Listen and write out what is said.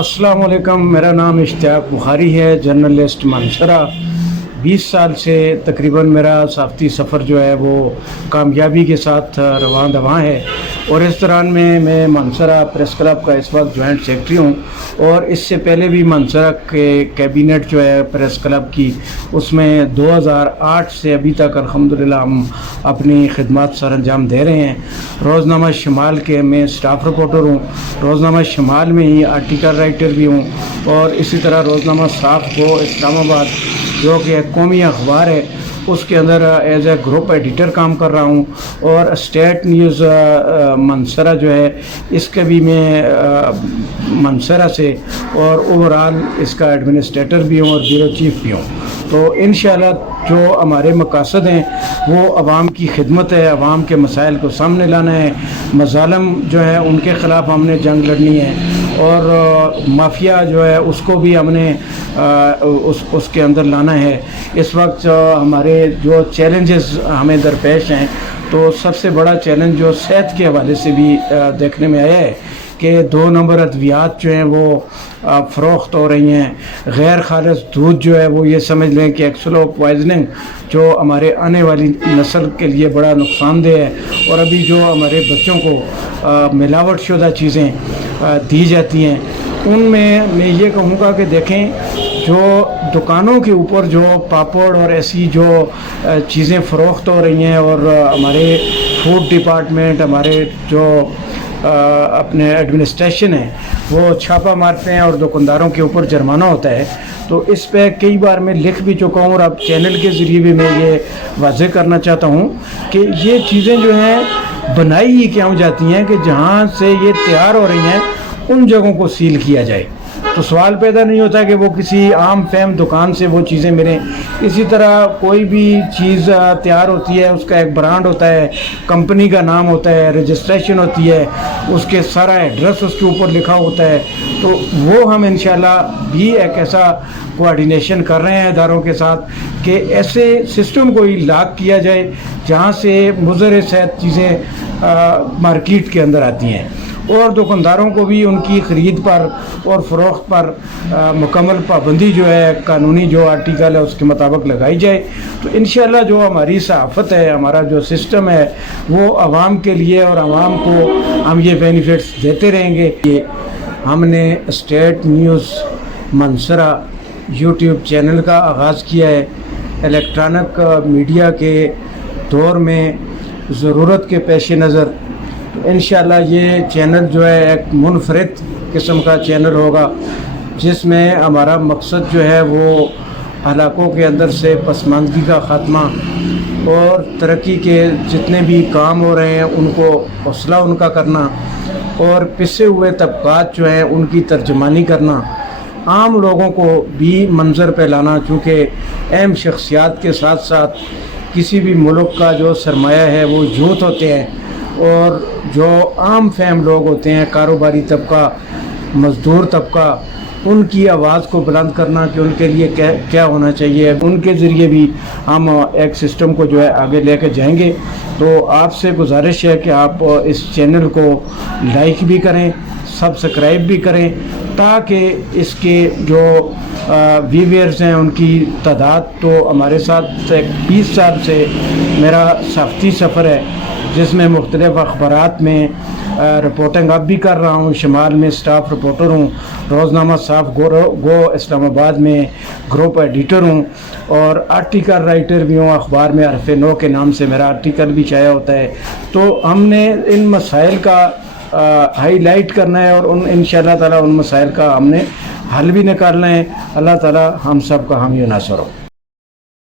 अस्सलाम वालेकुम। मेरा नाम इश्तियाक बुखारी है, जर्नलिस्ट मानसरा। 20 साल से तकरीबन मेरा सहाफ़ती सफ़र जो है वो कामयाबी के साथ रवां दवां है और इस दौरान में मैं मानसरा प्रेस क्लब का इस वक्त जॉइंट सेक्रेटरी हूँ और इससे पहले भी मानसरा के कैबिनेट जो है प्रेस क्लब की उसमें 2008 से अभी तक अल्हम्दुलिल्लाह हम अपनी खिदमत सर अंजाम दे रहे हैं। रोज़नामा शमाल के मैं स्टाफ रिपोर्टर हूँ, रोज़नामा शमाल में ही आर्टिकल राइटर भी हूँ और इसी तरह रोज़नामा साफ को इस्लामाबाद जो कि एक कौमी अखबार है उसके अंदर एज ए ग्रुप एडिटर काम कर रहा हूँ और स्टेट न्यूज़ मानसरा जो है इसके भी मैं मानसरा से और ओवरऑल इसका एडमिनिस्ट्रेटर भी हूँ और ब्यूरो चीफ भी हूँ। तो इंशाअल्लाह जो हमारे मकासद हैं वो आवाम की खिदमत है, आवाम के मसाइल को सामने लाना है, मज़ालिम जो है उनके ख़िलाफ़ हमने जंग लड़नी है और माफिया जो है उसको भी हमने उसके अंदर लाना है। इस वक्त हमारे जो चैलेंजेस हमें दरपेश हैं तो सबसे बड़ा चैलेंज जो सेहत के हवाले से भी देखने में आया है कि 2 नंबर अद्वियात जो हैं वो फ़रोख्त हो रही हैं। गैर खालिस दूध जो है वो ये समझ लें कि एक्सलो पॉइजनिंग जो हमारे आने वाली नस्ल के लिए बड़ा नुकसानदेह है और अभी जो हमारे बच्चों को मिलावट शुदा चीज़ें दी जाती हैं उनमें मैं ये कहूँगा कि देखें जो दुकानों के ऊपर जो पापड़ और ऐसी जो चीज़ें फ़रोख्त हो रही हैं और हमारे फूड डिपार्टमेंट हमारे जो अपने एडमिनिस्ट्रेशन है वो छापा मारते हैं और दुकानदारों के ऊपर जुर्माना होता है। तो इस पे कई बार मैं लिख भी चुका हूँ और अब चैनल के ज़रिए भी मैं ये वाज़े करना चाहता हूँ कि ये चीज़ें जो हैं बनाई ही क्यों जाती हैं कि जहाँ से ये तैयार हो रही हैं उन जगहों को सील किया जाए। तो सवाल पैदा नहीं होता कि वो किसी आम फैम दुकान से वो चीज़ें मिलें। इसी तरह कोई भी चीज़ तैयार होती है उसका एक ब्रांड होता है, कंपनी का नाम होता है, रजिस्ट्रेशन होती है, उसके सारा एड्रेस उसके ऊपर लिखा होता है। तो वो हम इंशाल्लाह भी एक ऐसा कोऑर्डिनेशन कर रहे हैं इदारों के साथ कि ऐसे सिस्टम को ही लाग किया जाए जहाँ से मुज़र सेहत चीज़ें मार्केट के अंदर आती हैं और दुकानदारों को भी उनकी ख़रीद पर और फ़रोख्त पर मुकम्मल पाबंदी जो है कानूनी जो आर्टिकल है उसके मुताबिक लगाई जाए। तो इंशाअल्लाह जो हमारी सहाफ़त है, हमारा जो सिस्टम है वो आवाम के लिए और आवाम को हम ये बेनिफिट्स देते रहेंगे। ये हमने स्टेट न्यूज़ मानसरा यूट्यूब चैनल का आगाज़ किया है। इलेक्ट्रॉनिक मीडिया के दौर में ज़रूरत के पेश नज़र इंशाअल्लाह ये चैनल जो है एक मुनफरिद किस्म का चैनल होगा जिसमें हमारा मकसद जो है वो इलाकों के अंदर से पसमानदगी का ख़ात्मा और तरक्की के जितने भी काम हो रहे हैं उनको हौसला उनका करना और पिसे हुए तबकात जो हैं उनकी तर्जमानी करना, आम लोगों को भी मंजर पे लाना। चूँकि अहम शख्सियात के साथ साथ किसी भी मुल्क का जो सरमाया है वो यूथ होते हैं और जो आम फैम लोग होते हैं, कारोबारी तबका, मज़दूर तबका, उनकी आवाज़ को बुलंद करना कि उनके लिए क्या होना चाहिए। उनके ज़रिए भी हम एक सिस्टम को जो है आगे लेकर जाएंगे। तो आपसे गुजारिश है कि आप इस चैनल को लाइक भी करें, सब्सक्राइब भी करें ताकि इसके जो व्यूअर्स हैं उनकी तादाद तो हमारे साथ 20 साल से मेरा सहाफ़ती सफ़र है जिसमें मुख्तलिफ़ अखबारात में रिपोर्टिंग अब भी कर रहा हूँ। शमाल में स्टाफ रिपोर्टर हूँ, रोज़नामा साफ गो इस्लामाबाद में ग्रुप एडिटर हूँ और आर्टिकल राइटर भी हूँ। अखबार में हरफ़ नो के नाम से मेरा आर्टिकल भी शाया होता है। तो हमने इन मसाइल का हाईलाइट करना है और उन इंशाअल्लाह ताला उन मसाइल का हमने हल भी निकालना है। अल्लाह ताला हम सब का हामी नासर हो।